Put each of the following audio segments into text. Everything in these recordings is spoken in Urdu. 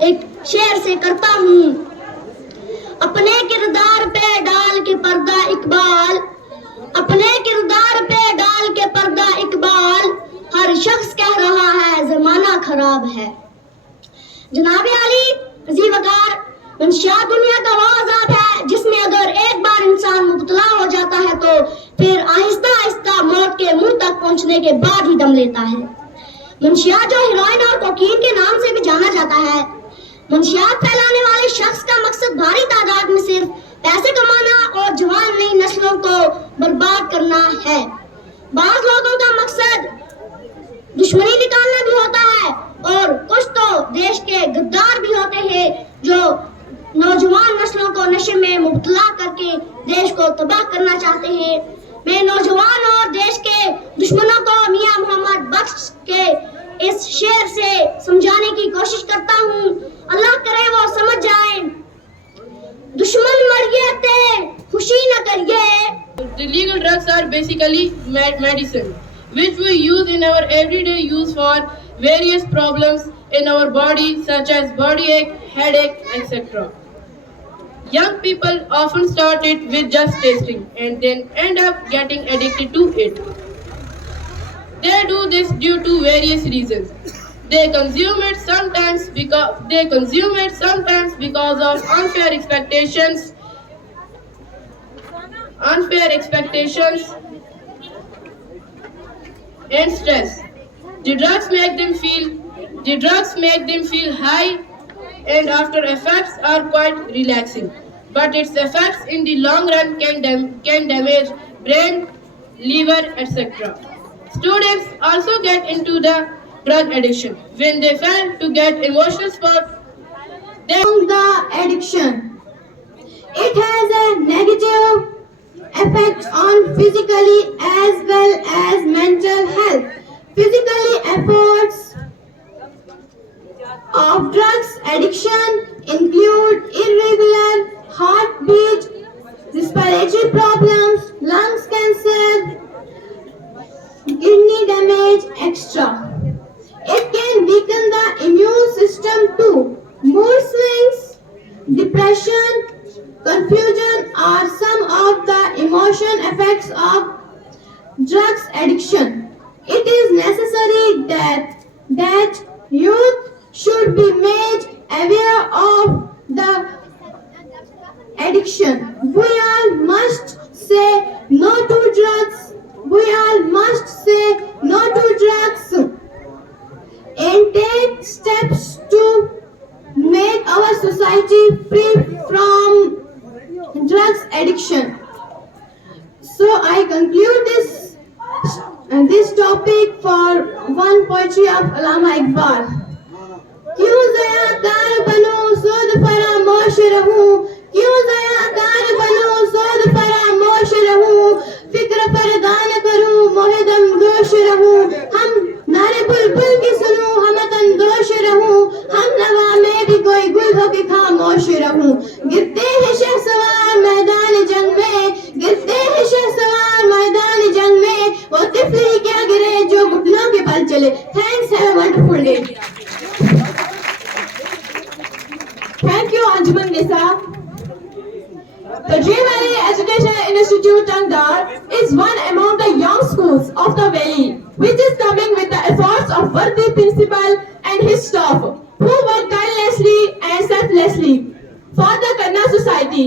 ایک شعر سے کرتا ہوں. اپنے کردار پہ ڈال کے پردہ اقبال، اپنے کردار پہ ڈال کے پردہ اقبال، ہر شخص کہہ رہا ہے زمانہ خراب ہے. جناب علی عزیز وقار، منشیات دنیا کا وہ عذاب ہے جس میں اگر ایک بار انسان مبتلا ہو جاتا ہے تو پھر آہستہ آہستہ موت کے منہ تک پہنچنے کے بعد ہی دم لیتا ہے. منشیات جو ہیروئن اور کوکین کے نام سے بھی جانا جاتا ہے. منشیات پھیلانے والے شخص کا مقصد بھاری تعداد میں صرف پیسے کمانا اور جوان نئی نسلوں کو برباد کرنا ہے. بعض لوگوں کا مقصد دشمنی نکالنا بھی ہوتا ہے اور کچھ تو دیش کے غدار بھی ہوتے ہیں جو نوجوان نسلوں کو نشے میں مبتلا کر کے دیش کو تباہ کرنا چاہتے ہیں. میں نوجوان اور دیش کے دشمنوں کو میاں محمد بخش کے اس شعر سے سمجھانے کی کوشش کرتا ہوں. اللہ کرے وہ سمجھ جائیں. دشمن مریے تے خوشی نہ کریے. The legal drugs are basically medicine, which we use in our everyday use for various problems in our body, such as body ache, headache, etc. Young people often start it with just tasting and then end up getting addicted to it. They do this due to various reasons. They consume it sometimes because of unfair expectations and stress. The drugs make them feel high, and after effects are quite relaxing. But its effects in the long run can damage brain, liver, etc. Students also get into the drug addiction when they fail to get emotional support. The addiction, it has a negative effect on physically as well as mental health. Physically efforts of drugs addiction include irregular heartbeat, respiratory problems, lungs cancer, kidney damage, etc. It can weaken the immune system too. Mood swings, depression, confusion are some of the emotion effects of drugs addiction. It is necessary that youth should be made aware of the addiction. We all must say no to drugs. We all must say no to drugs and take steps to make our society free from drugs addiction. So I conclude this topic for one poetry of Allama Iqbal. کیوں ضیاء کار بنوں سود فراموش رہوں، کیوں ضیاء کار بنوں سود فراموش رہوں، فکر پردان کروں محدم دوش رہوں، ہم نعرے بلبل کی سنوں ہم تندوش رہوں، ہم نوا میں بھی کوئی گل ہو کے خاموش رہوں. گرتے ہیں شہسوار میدان جنگ میں، گرتے ہیں شہسوار میدان جنگ میں، وہ طفل ہی کیا گرے جو گھٹنوں کے بل چلے. Thanks, have a wonderful day. Thank you, Anjuman Nisa. The Dream Valley Educational Institute, Tangdar, is one among the young schools of the valley, which is coming with the efforts of worthy principal and his staff, who work tirelessly and selflessly for the Kanna society.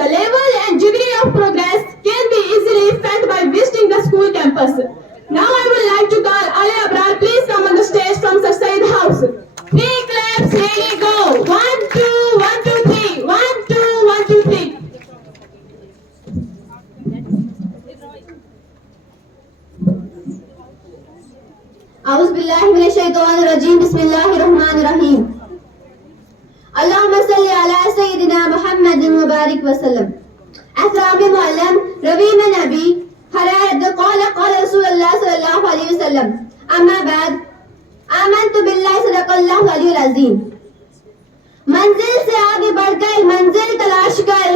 The level and degree of progress can be easily felt by visiting the school campus. Now I would like to call Ali Abrar. Please come on the stage from Sir Said House. 3 claps, ready, go. 1, 2, 1, 2, 3. 1, 2, 1, 2, 3. أعوذ بالله من الشيطان الرجيم. بسم الله الرحمن الرحيم. اللهم صل على سيدنا محمد وبارك وسلم. احترام معلم روین نبی حرارت قال رسول اللہ صلی اللہ علیہ وسلم. اما بعد، آمنت باللہ صدق اللہ العلی العظیم. منزل سے آگے بڑھ کر منزل تلاش کر،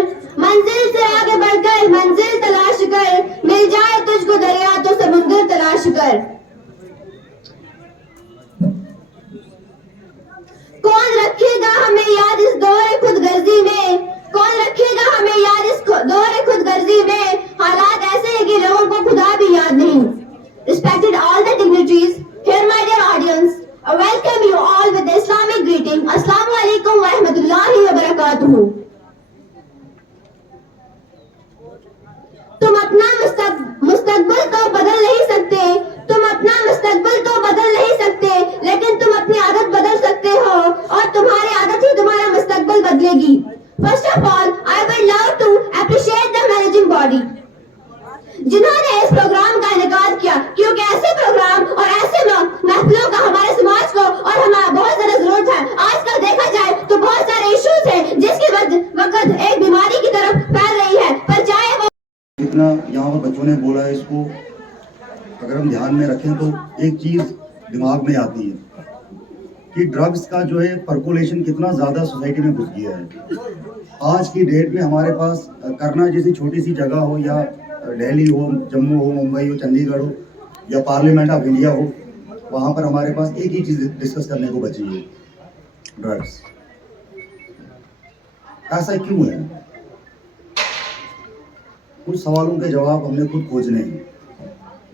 منزل سے آگے بڑھ کر منزل تلاش کر، مل جائے تجھ کو دریا تو سمندر تلاش کر. کون رکھے گا ہمیں یاد اس دور خود غرضی میں, کون رکھے گا ہمیں یاد اس دور خود غرضی میں, حالات ایسے ہیں کہ لوگوں کو خدا بھی یاد نہیں. Respected all the dignitaries, here my dear audience, I welcome you all with the Islamic greeting. Assalamu alaikum wa rahmatullahi wa barakatuh. تم اپنا مستقبل تو بدل نہیں سکتے, تم اپنا مستقبل تو بدل نہیں سکتے, لیکن تم اپنی عادت بدل سکتے ہو اور تمہاری عادت ہی تمہارا مستقبل بدلے گی. First of all, I would love to appreciate the managing body جنہوں نے اس پروگرام کا انعقاد کیا, کیونکہ ایسے پروگرام اور ایسے محفلوں کا ہمارے سماج کو اور ہمارا بہت زیادہ ضرورت ہے. آج کل دیکھا جائے تو بہت سارے ایشوز ہیں جس کی وقت ایک بیماری کی طرف پھیل رہی ہے, پر چاہے وہ جتنا یہاں پر بچوں نے بولا ہے اس کو اگر ہم دھیان میں رکھیں تو ایک چیز دماغ میں آتی ہے کہ ڈرگس کا جو ہے پرکولیشن کتنا زیادہ سوسائٹی میں گھس گیا ہے. آج کی ڈیٹ میں ہمارے پاس کرنا جیسی چھوٹی سی جگہ ہو, یا دہلی ہو, جموں ہو, ممبئی ہو, چندی گڑھ ہو, یا پارلیمنٹ آف انڈیا ہو, وہاں پر ہمارے پاس ایک ہی چیز ڈسکس کرنے کو بچی ہے, ڈرگس. ایسا کیوں ہے؟ کچھ سوالوں کے جواب ہم نے خود کھوجنے ہیں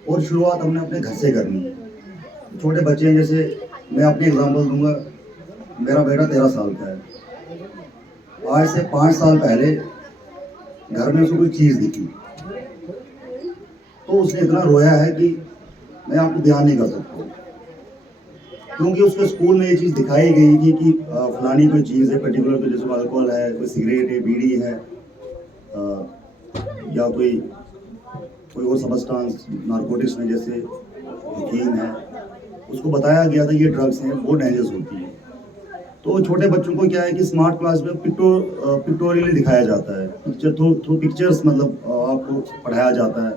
اور شروعات ہم نے اپنے گھر سے کرنی ہے. چھوٹے بچے ہیں, جیسے میں اپنی اگزامپل دوں گا, میرا بیٹا 13 سال کا ہے. آج سے 5 سال پہلے گھر میں اسے کوئی چیز دکھی تو اس نے اتنا رویا ہے کہ میں آپ کو بیان نہیں کر سکتا, کیونکہ اس کے اسکول میں یہ چیز دکھائی گئی تھی کہ فلانی کوئی چیز ہے پرٹیکولر, کوئی جیسے الکوہل ہے, کوئی سگریٹ ہے, بیڑی ہے, یا کوئی اور سبسٹانس نارکوٹکس میں جیسے ہیروئن ہے, اس کو بتایا گیا تھا یہ ڈرگس ہیں, بہت ڈینجرس ہوتی ہے. تو چھوٹے بچوں کو کیا ہے کہ اسمارٹ کلاس میں پکٹوریلی دکھایا جاتا ہے, تھرو پکچرس, مطلب آپ کو پڑھایا جاتا ہے,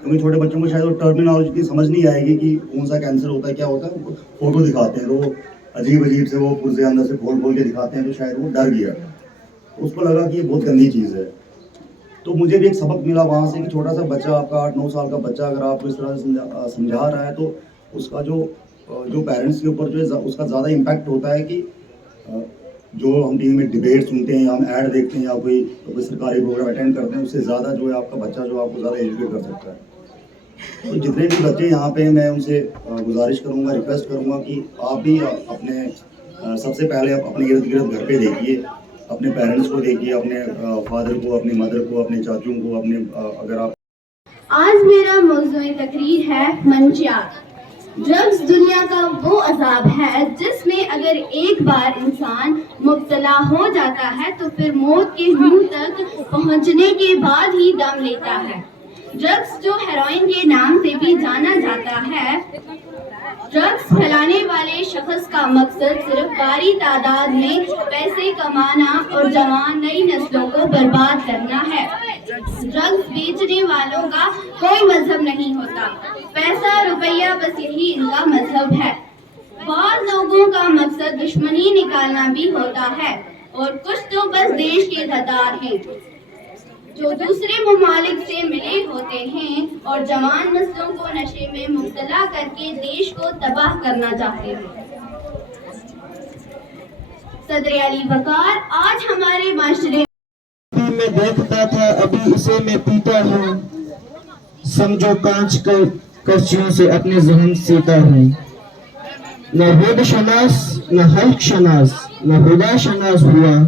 کیونکہ چھوٹے بچوں کو شاید وہ ٹرمینالوجی سمجھ نہیں آئے گی کہ کون سا کینسر ہوتا ہے, کیا ہوتا ہے. فوٹو دکھاتے ہیں تو وہ عجیب سے وہ پرزے اندر سے کھول کے دکھاتے ہیں, تو شاید وہ ڈر گیا, اس کو لگا کہ یہ بہت گندی چیز ہے. تو مجھے بھی ایک سبق ملا وہاں سے کہ چھوٹا سا بچہ, آپ کا 8-9 سال کا بچہ اگر آپ کو اس طرح سے سمجھا رہا ہے تو اس کا جو پیرنٹس کے اوپر جو ہے اس کا زیادہ امپیکٹ ہوتا ہے کہ جو ہم ٹی وی میں ڈبیٹ سنتے ہیں, ہم ایڈ دیکھتے ہیں, یا کوئی سرکاری پروگرام اٹینڈ کرتے ہیں, اس سے زیادہ جو ہے آپ کا بچہ جو آپ کو زیادہ ایجوکیٹ کر سکتا ہے. تو جتنے بھی بچے یہاں پہ, میں ان سے گزارش کروں گا, ریکویسٹ کروں گا کہ آپ بھی اپنے سب سے پہلے اپنے ارد گرد گھر پہ دیکھیے, اپنے پیرنٹس کو دیکھیے, اپنے فادر کو, اپنی مدر کو, اپنے چاچوں کو, اپنے اگر آپ. آج میرا موضوع تقریر ہے منشیات. ڈرگس دنیا کا وہ عذاب ہے جس میں اگر ایک بار انسان مبتلا ہو جاتا ہے تو پھر موت کے منہ تک پہنچنے کے بعد ہی دم لیتا ہے. ڈرگس جو ہیروئن کے نام سے بھی جانا جاتا ہے, ڈرگس پھیلانے والے شخص کا مقصد صرف بڑی تعداد میں پیسے کمانا اور جوان نئی نسلوں کو برباد کرنا ہے. ڈرگس بیچنے والوں کا کوئی مذہب نہیں ہوتا, پیسہ روپیہ بس یہی ان کا مذہب ہے. بعض لوگوں کا مقصد دشمنی نکالنا بھی ہوتا ہے, اور کچھ تو بس دیش کے غدار ہیں جو دوسرے ممالک سے ملے ہوتے ہیں اور جوان نسلوں کو نشے میں مبتلا کر کے دیش کو تباہ کرنا چاہتے ہیں. صدر علی وقار, آج ہمارے معاشرے میں دیکھتا تھا, ابھی اسے میں پیتا ہوں. سمجھو کانچ کر کرچیوں سے اپنے ذہن سیتا ہوں. نہ خود شناس, نہ خلق شناس, نہ خدا شناس ہوا.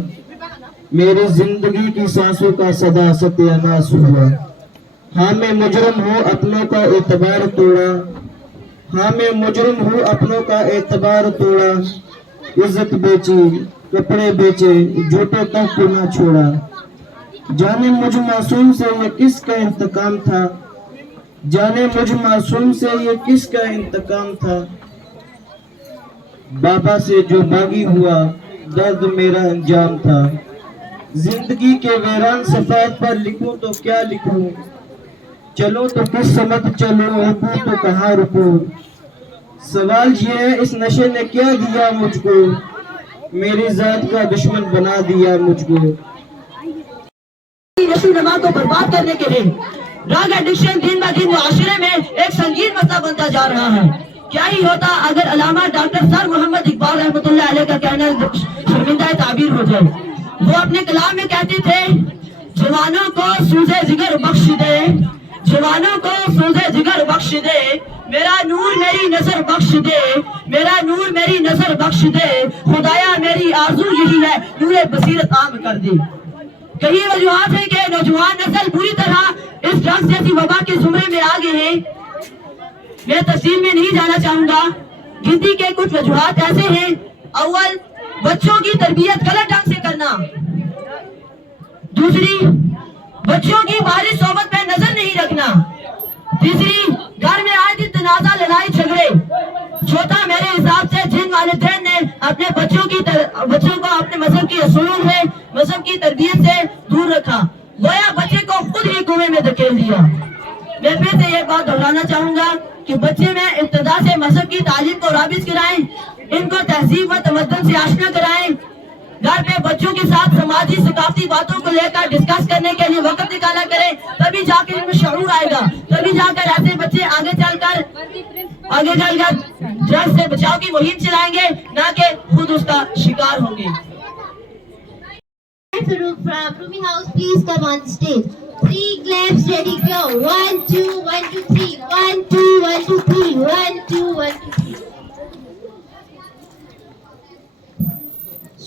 میری زندگی کی سانسوں کا صدا ستیہ ناس ہوا. ہاں میں مجرم ہوں, اپنوں کا اعتبار توڑا. ہاں میں مجرم ہوں, اپنوں کا اعتبار توڑا. عزت بیچی, کپڑے بیچے, جھوٹے تک کو نہ چھوڑا. جانے مجھ معصوم سے یہ کس کا انتقام تھا, جانے مجھ معصوم سے یہ کس کا انتقام تھا. بابا سے جو باغی ہوا, درد میرا انجام تھا. زندگی کے ویران صفحات پر لکھوں تو کیا لکھوں, چلو تو کس سمت چلو, رکو تو کہاں رکو. سوال یہ ہے اس نشے نے کیا دیا مجھ کو, میری ذات کا دشمن بنا دیا مجھ کو. نشو نما کو برباد کرنے کے لیے ڈرگ ایڈکشن دن بہ دن معاشرے میں ایک سنگین مسئلہ بنتا جا رہا ہے. کیا ہی ہوتا اگر علامہ ڈاکٹر سر محمد اقبال رحمۃ اللہ علیہ کا کہنا شرمندہ تعبیر ہو جائے. وہ اپنے کلام میں کہتے تھے جوانوں کو سوزے جگر بخش دے, جوانوں کو سوزے جگر بخش دے, میرا نور میری نظر بخش دے, میرا نور میری نظر بخش دے, خدایا میری آرزو یہی ہے نور بصیرت عام کر دے. کئی وجوہات ہیں کہ نوجوان نسل پوری طرح اس ڈرگس جیسی وبا کے زمرے میں آ گئے ہیں. میں تفصیل میں نہیں جانا چاہوں گا. گنتی کے کچھ وجوہات ایسے ہیں. اول, بچوں کی تربیت غلط ڈھنگ سے کرنا. دوسری, بچوں کی باہری صحبت پہ نظر نہیں رکھنا. تیسری, گھر میں آئے دن تنازع لڑائی جھگڑے. چوتھا, میرے حساب سے جن والدین نے اپنے بچوں کو اپنے مذہب کی اصولوں سے, مذہب کی تربیت سے دور رکھا, گویا بچے کو خود ہی کنویں میں دھکیل دیا. میں پھر سے یہ بات دہرانا چاہوں گا کہ بچے میں ابتدا سے مذہب کی تعلیم کو رابط کرائیں, ان کو تہذیب و تمدن سے آشنا کرائیں. گھر پہ بچوں کے ساتھ سماجی ثقافتی باتوں کو لے کر ڈسکس کرنے کے لیے وقت نکالا کریں, تبھی جا کے ان میں شعور آئے گا. تبھی جا کر ایسے بچے آگے چل کر ڈرگس سے بچاؤ کی مہم چلائیں گے, نہ کہ خود اس کا شکار ہوں گے. Farooq from Rumi House, please come on stage. 3 claps, ready, go. 1, 2, 1, 2, 3. 1, 2, 1, 2, 3. 1, 2, 1, 2, 3.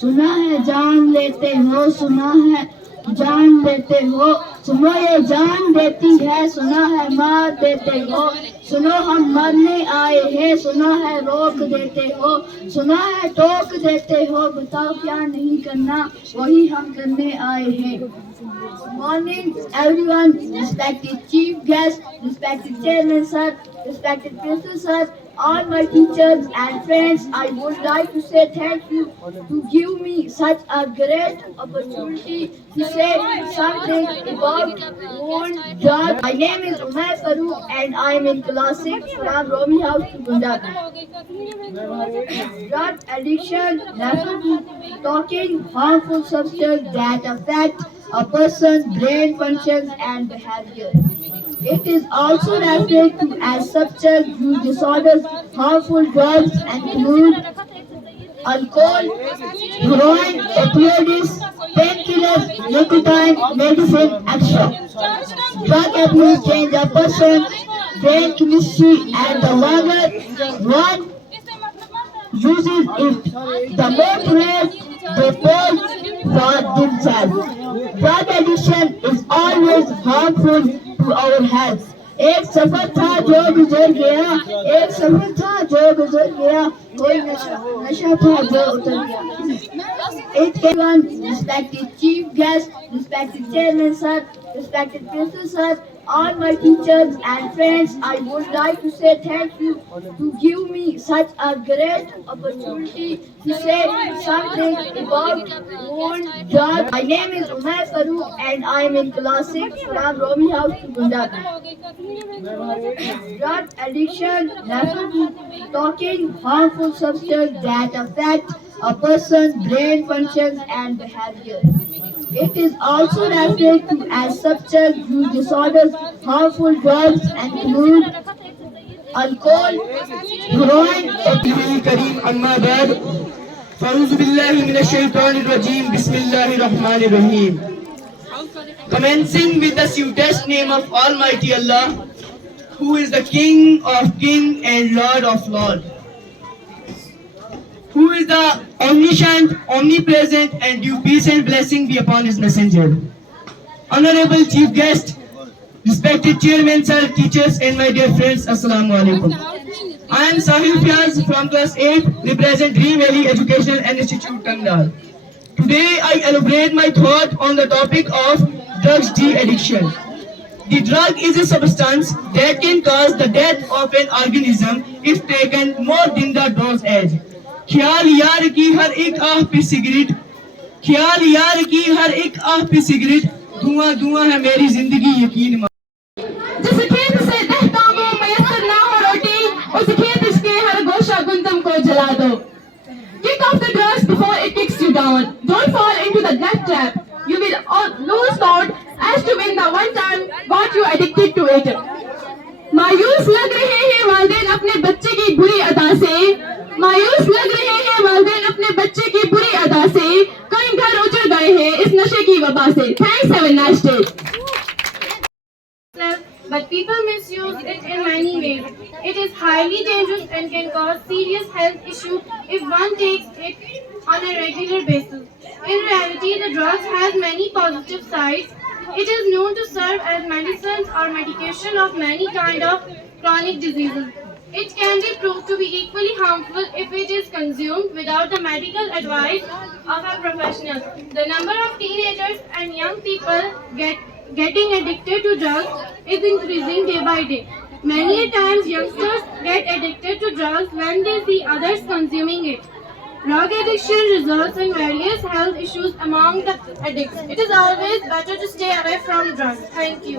سنا ہے جان لیتے ہو, سنا ہے جان دیتے ہو, سنو یہ جان دیتی ہے, سنا ہے مار دیتے ہو, سنو ہم مرنے آئے ہیں, سنا ہے روک دیتے ہو, سنا ہے ٹوک دیتے ہو, بتاؤ کیا نہیں کرنا, وہی ہم کرنے آئے ہیں. Morning everyone, respected chief guest, respected chairman sir, respected principal sir, all my teachers and friends, I would like to say thank you to give me such a great opportunity to say something about old drug. My name is Umair Farooq and I am in class 6 from Rumi House, Punjab. Drug addiction refers to talking harmful substances that affect a person's brain functions and behavior. It is also referred to as substance use disorders. Harmful drugs include alcohol, heroin, opioids, painkillers, nicotine, medicine, etc. Drug abuse changes a person's brain chemistry, and the longer one uses it, the more threat they pose for themselves. Drug addiction is always harmful to our health. ایک سفر تھا جو گزر گیا, ایک سفر تھا جو گزر گیا, کوئی نشہ تھا جو اتر گیا. Everyone, respected chief guest, respected chairman sir, respected principal sir, all my teachers and friends, I would like to say thank you to give me such a great opportunity to say something about old drug. My name is Umair Farooq and I am in class 6 from Rumi House, Punjab. Drug addiction refers to talking harmful substances that affect a person's brain functions and behavior. It is also referred to as substance use disorders. Harmful drugs include alcohol, heroin, Kareem, amma ba'd. Fa'udhu billahi minash shaitanir rajim. Bismillahir rahmanir rahim. Commencing with the sweetest name of Almighty Allah, who is the King of Kings and Lord of Lords, who is the omniscient, omnipresent, and due peace and blessing be upon his messenger. Honorable chief guest, respected chairman sir, teachers, and my dear friends, assalamu alaikum. I am Sahil Fiaz from class 8, represent Dream Valley Educational and Institute, Kandahar. Today I elaborate my thought on the topic of drugs de-addiction. The drug is a substance that can cause the death of an organism if taken more than the dose age. خیال یار کی ہر ایک آہ پہ سگریٹ, خیال یار کی ہر ایک آہ پہ سگریٹ, دھواں دھواں ہے میری زندگی یقین مان. جس کھیت سے دہتا وہ میسر نہ ہو روٹی, اس کھیت کے ہر گوشہ گندم کو جلا دو. Kick off the drugs before it kicks you down. Don't fall into the death trap. You will lose thought as to when the one time got you addicted to it. مایوس لگ رہے ہیں والدین اپنے بچے کی بری ادا سے، مایوس لگ رہے ہیں والدین اپنے بچے کی بری ادا سے، کئی گھر اجڑ گئے ہیں اس نشے کی وبا سے. Thanks, have a nice day. But people misuse it in many ways. It is highly dangerous and can cause serious health issues if one takes it on a regular basis. In reality, the drugs has many positive sides. It is known to serve as medicines or medication of many kind of chronic diseases. It can be proved to be equally harmful if it is consumed without the medical advice of a professional. The number of teenagers and young people getting addicted to drugs is increasing day by day. Many times youngsters get addicted to drugs when they see others consuming it. Drug addiction results in various health issues among the addicts. It is always better to stay away from drugs. Thank you.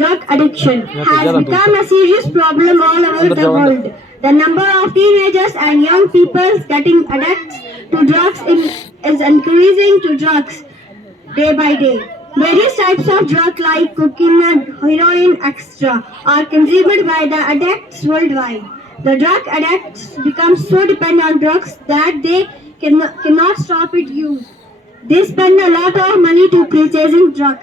Drug addiction has become a serious problem all over the world. The number of teenagers and young people getting addicted to drugs is increasing to drugs day by day. Various types of drugs like cocaine, heroin, etc. are consumed by the addicts worldwide. The drug addicts become so dependent on drugs that they cannot stop its use. They spend a lot of money to purchasing drugs.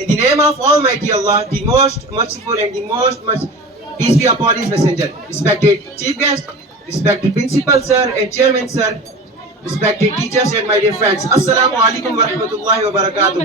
In the name of Almighty Allah, the most merciful and the most much peace be upon His Messenger. Respected Chief Guest, respected Principal Sir and Chairman Sir, respected teachers and my dear friends, Assalamu alaikum wa rahmatullahi wa barakatuh.